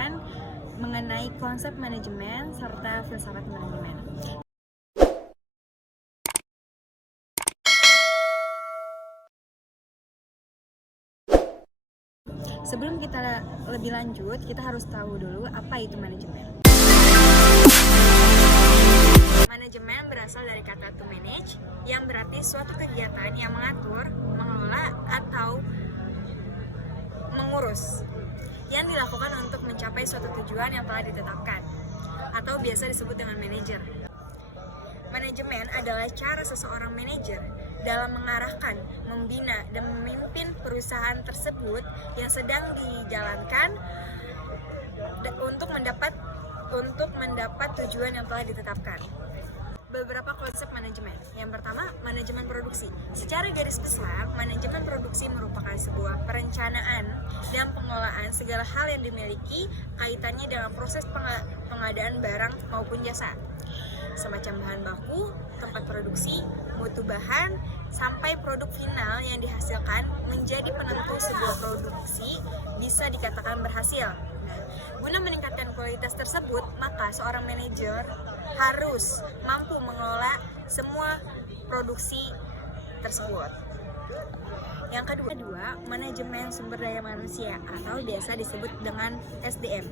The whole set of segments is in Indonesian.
pendidikan mengenai konsep manajemen serta filsafat manajemen. Sebelum kita lebih lanjut, kita harus tahu dulu apa itu manajemen. Manajemen berasal dari kata to manage, yang berarti suatu kegiatan yang mengatur, mengelola, atau mengurus, yang dilakukan untuk mencapai suatu tujuan yang telah ditetapkan, atau biasa disebut dengan manajer. Manajemen adalah cara seseorang manajer dalam mengarahkan, membina, dan memimpin perusahaan tersebut yang sedang dijalankan untuk mendapat tujuan yang telah ditetapkan. Beberapa konsep manajemen. Yang pertama, manajemen produksi. Secara garis besar, manajemen produksi merupakan sebuah perencanaan dan pengelolaan segala hal yang dimiliki kaitannya dalam proses pengadaan barang maupun jasa, semacam bahan baku, tempat produksi, mutu bahan, sampai produk final yang dihasilkan menjadi penentu sebuah produksi bisa dikatakan berhasil. Guna meningkatkan kualitas tersebut, maka seorang manajer harus mampu mengelola semua produksi tersebut. Yang kedua, manajemen sumber daya manusia atau biasa disebut dengan SDM.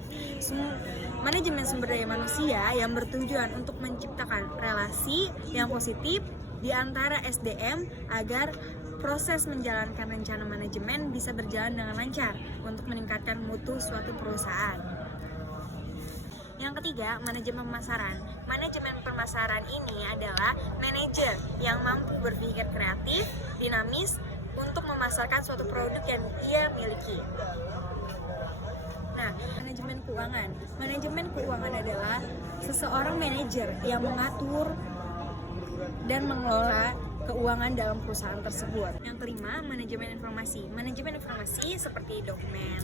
Manajemen sumber daya manusia yang bertujuan untuk menciptakan relasi yang positif di antara SDM agar proses menjalankan rencana manajemen bisa berjalan dengan lancar untuk meningkatkan mutu suatu perusahaan. Yang ketiga, manajemen pemasaran. Manajemen pemasaran ini adalah manajer yang mampu berpikir kreatif, dinamis untuk memasarkan suatu produk yang ia miliki. Nah, manajemen keuangan. Manajemen keuangan adalah seseorang manajer yang mengatur dan mengelola keuangan dalam perusahaan tersebut. Yang kelima, manajemen informasi. Manajemen informasi seperti dokumen,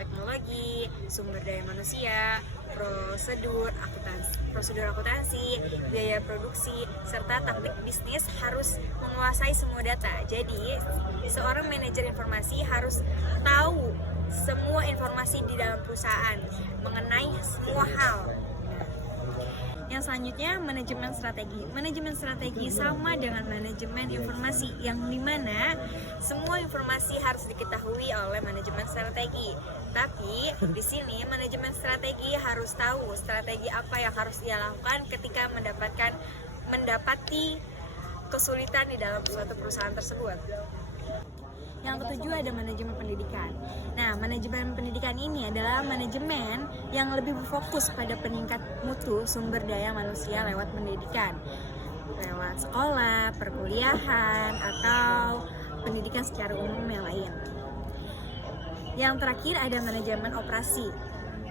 teknologi, sumber daya manusia, prosedur akuntansi, biaya produksi, serta teknik bisnis harus menguasai semua data. Jadi, seorang manajer informasi harus tahu semua informasi di dalam perusahaan mengenai semua hal. Yang selanjutnya, manajemen strategi. Manajemen strategi sama dengan manajemen informasi, yang dimana semua informasi harus diketahui oleh manajemen strategi. Tapi di sini manajemen strategi harus tahu strategi apa yang harus dia lakukan ketika mendapati kesulitan di dalam suatu perusahaan tersebut. Yang ketujuh ada manajemen pendidikan. Nah, manajemen pendidikan ini adalah manajemen yang lebih berfokus pada peningkat mutu sumber daya manusia lewat pendidikan, lewat sekolah, perkuliahan, atau pendidikan secara umum yang lain. Yang terakhir ada manajemen operasi.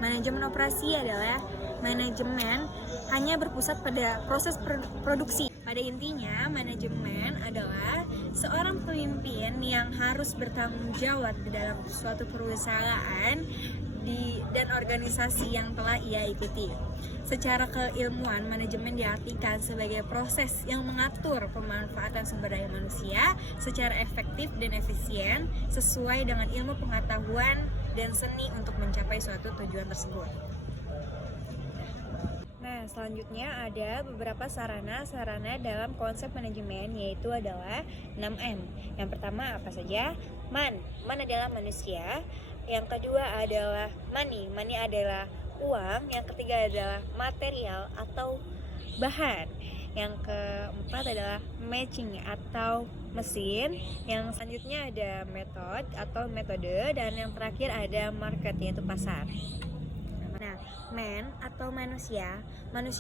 Manajemen operasi adalah manajemen hanya berpusat pada proses produksi. Pada intinya, manajemen adalah seorang pemimpin yang harus bertanggung jawab di dalam suatu perusahaan dan organisasi yang telah ia ikuti. Secara keilmuan, manajemen diartikan sebagai proses yang mengatur pemanfaatan sumber daya manusia secara efektif dan efisien sesuai dengan ilmu pengetahuan dan seni untuk mencapai suatu tujuan tersebut. Nah, selanjutnya ada beberapa sarana-sarana dalam konsep manajemen, yaitu adalah 6M. Yang pertama apa saja? Man adalah manusia. Yang kedua adalah money adalah uang. Yang ketiga adalah material atau bahan. Yang keempat adalah matching atau mesin. Yang selanjutnya ada metode, dan yang terakhir ada market, yaitu pasar. Nah, man atau manusia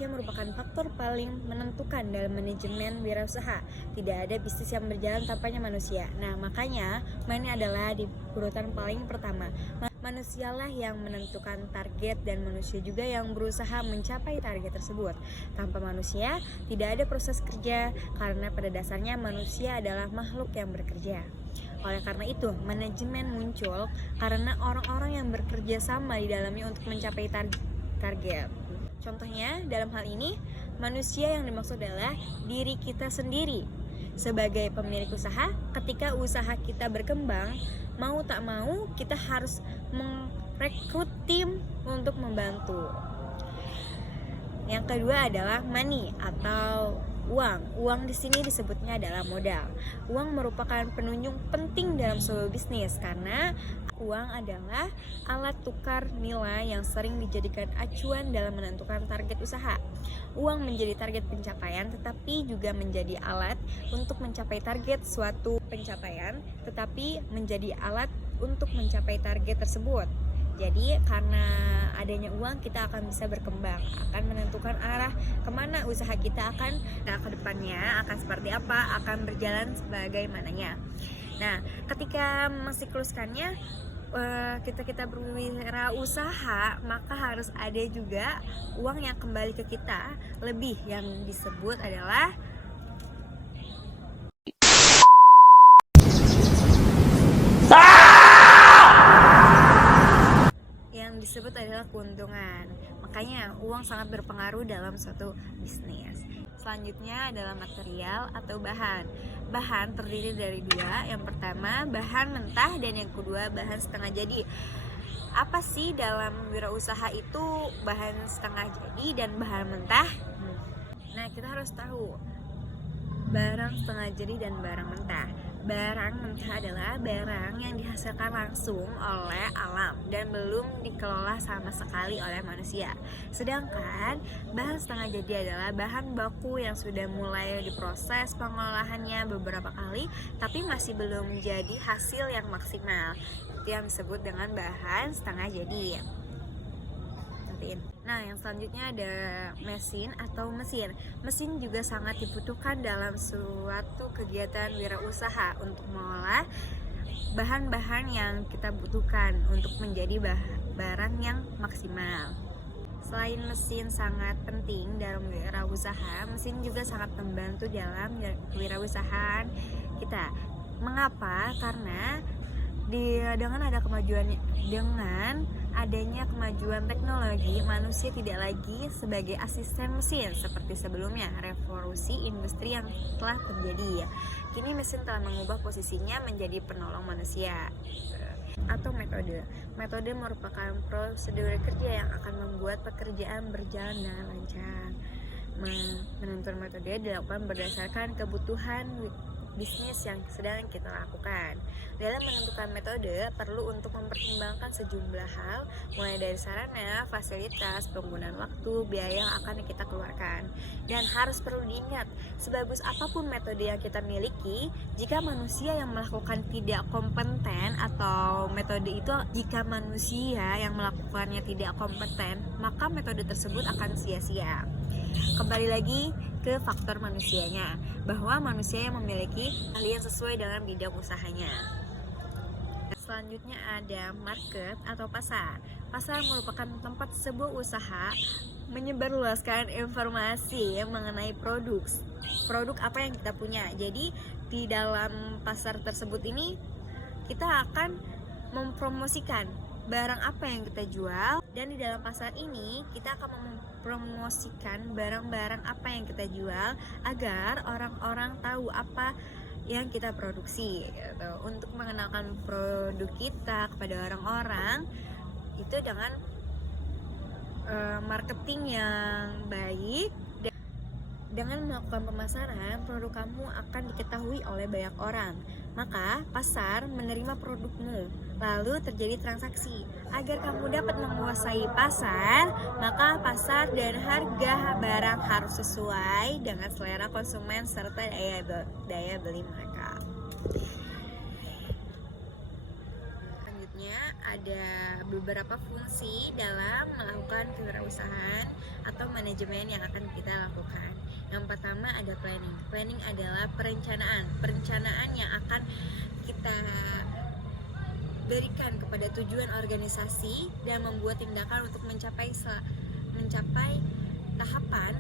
merupakan faktor paling menentukan dalam manajemen wirausaha. Tidak ada bisnis yang berjalan tanpanya manusia. Nah, makanya man adalah di urutan paling pertama. Manusialah yang menentukan target dan manusia juga yang berusaha mencapai target tersebut. Tanpa manusia, tidak ada proses kerja karena pada dasarnya manusia adalah makhluk yang bekerja. Oleh karena itu, manajemen muncul karena orang-orang yang bekerja sama di dalamnya untuk mencapai target. Contohnya, dalam hal ini, manusia yang dimaksud adalah diri kita sendiri. Sebagai pemilik usaha, ketika usaha kita berkembang, mau tak mau kita harus rekrut tim untuk membantu. Yang kedua adalah money atau uang. Uang di sini disebutnya adalah modal. Uang merupakan penunjang penting dalam sebuah bisnis karena uang adalah alat tukar nilai yang sering dijadikan acuan dalam menentukan target usaha. Uang menjadi target pencapaian tetapi juga menjadi alat untuk mencapai target suatu pencapaian, tetapi menjadi alat untuk mencapai target tersebut. Jadi karena adanya uang kita akan bisa berkembang, akan menentukan arah kemana usaha kita akan ke depannya, akan seperti apa, akan berjalan sebagaimananya. Nah, ketika mensikluskannya kita berwirausaha, maka harus ada juga uang yang kembali ke kita lebih, yang disebut adalah keuntungan. Makanya uang sangat berpengaruh dalam suatu bisnis. Selanjutnya adalah material atau bahan. Bahan terdiri dari dua. Yang pertama bahan mentah dan yang kedua bahan setengah jadi. Apa sih dalam wirausaha itu bahan setengah jadi dan bahan mentah? Nah, kita harus tahu barang setengah jadi dan barang mentah. Barang mentah adalah barang yang dihasilkan langsung oleh alam dan belum dikelola sama sekali oleh manusia. Sedangkan bahan setengah jadi adalah bahan baku yang sudah mulai diproses pengolahannya beberapa kali tapi masih belum menjadi hasil yang maksimal. Itu yang disebut dengan bahan setengah jadi. Nah, yang selanjutnya ada mesin atau mesin. Mesin juga sangat dibutuhkan dalam suatu kegiatan wirausaha untuk mengolah bahan-bahan yang kita butuhkan untuk menjadi barang yang maksimal. Selain mesin sangat penting dalam wirausaha, mesin juga sangat membantu dalam wirausahaan kita. Mengapa? Karena dengan adanya kemajuan teknologi, manusia tidak lagi sebagai asisten mesin seperti sebelumnya. Revolusi industri yang telah terjadi, kini mesin telah mengubah posisinya menjadi penolong manusia. Atau metode merupakan prosedur kerja yang akan membuat pekerjaan berjalan dengan lancar. Menentukan metode dilakukan berdasarkan kebutuhan bisnis yang sedang kita lakukan. Dalam menentukan metode perlu untuk mempertimbangkan sejumlah hal, mulai dari sarana, fasilitas, penggunaan waktu, biaya yang akan kita keluarkan. Dan harus perlu diingat, sebagus apapun metode yang kita miliki, jika manusia yang melakukan tidak kompeten atau metode itu, jika manusia yang melakukannya tidak kompeten, maka metode tersebut akan sia-sia. Kembali lagi ke faktor manusianya, bahwa manusia yang memiliki keahlian sesuai dengan bidang usahanya. Selanjutnya ada market atau pasar. Pasar merupakan tempat sebuah usaha menyebarluaskan informasi mengenai produk apa yang kita punya. Jadi di dalam pasar tersebut ini kita akan mempromosikan barang apa yang kita jual, dan di dalam pasar ini kita akan mempromosikan barang-barang apa yang kita jual agar orang-orang tahu apa yang kita produksi gitu. Untuk mengenalkan produk kita kepada orang-orang itu dengan marketing yang baik. Dengan melakukan pemasaran, produk kamu akan diketahui oleh banyak orang. Maka pasar menerima produkmu, lalu terjadi transaksi. Agar kamu dapat menguasai pasar, maka pasar dan harga barang harus sesuai dengan selera konsumen serta daya beli mereka. Selanjutnya ada beberapa fungsi dalam melakukan kewirausahaan atau manajemen yang akan kita lakukan. Yang pertama ada planning. Planning adalah perencanaan yang akan kita berikan kepada tujuan organisasi dan membuat tindakan untuk mencapai tahapan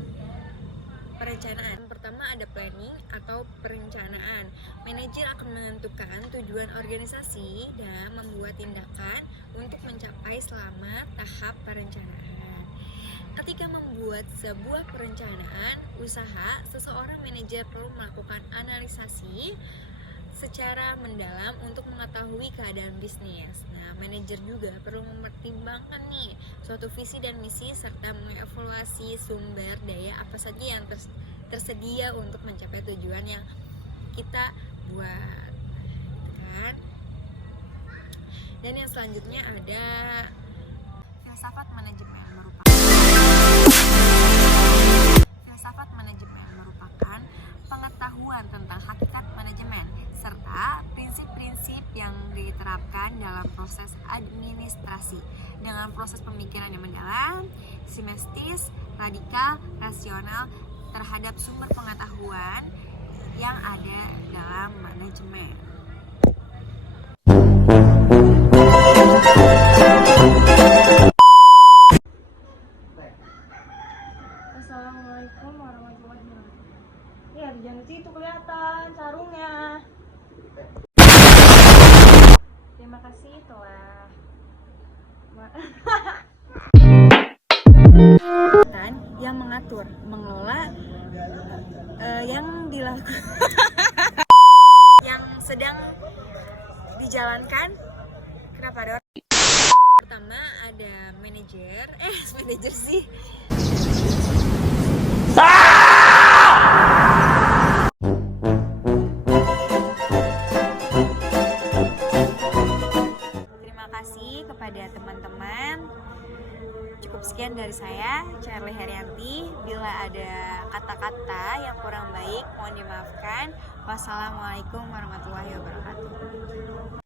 perencanaan. Yang pertama ada planning atau perencanaan. Manajer akan menentukan tujuan organisasi dan membuat tindakan untuk mencapai selama tahap perencanaan. Ketika membuat sebuah perencanaan usaha, seseorang manajer perlu melakukan analisasi secara mendalam untuk mengetahui keadaan bisnis. Nah, manajer juga perlu mempertimbangkan nih suatu visi dan misi serta mengevaluasi sumber daya apa saja yang tersedia untuk mencapai tujuan yang kita buat, kan? Dan yang selanjutnya ada filsafat manajemen merupakan pengetahuan tentang hakikat manajemen serta prinsip-prinsip yang diterapkan dalam proses administrasi dengan proses pemikiran yang mendalam, sistematis, radikal, rasional terhadap sumber pengetahuan yang ada dalam manajemen. Assalamualaikum warahmatullahi wabarakatuh. Ya, di jam itu kelihatan sarungnya. Terima kasih telah yang mengatur, mengelola yang dilakukan yang sedang dijalankan. Kenapa ada orang? Pertama ada manajer sih. Terima kasih kepada teman-teman. Cukup sekian dari saya, Charlie Herianti. Bila ada kata-kata yang kurang baik, mohon dimaafkan. Wassalamualaikum warahmatullahi wabarakatuh.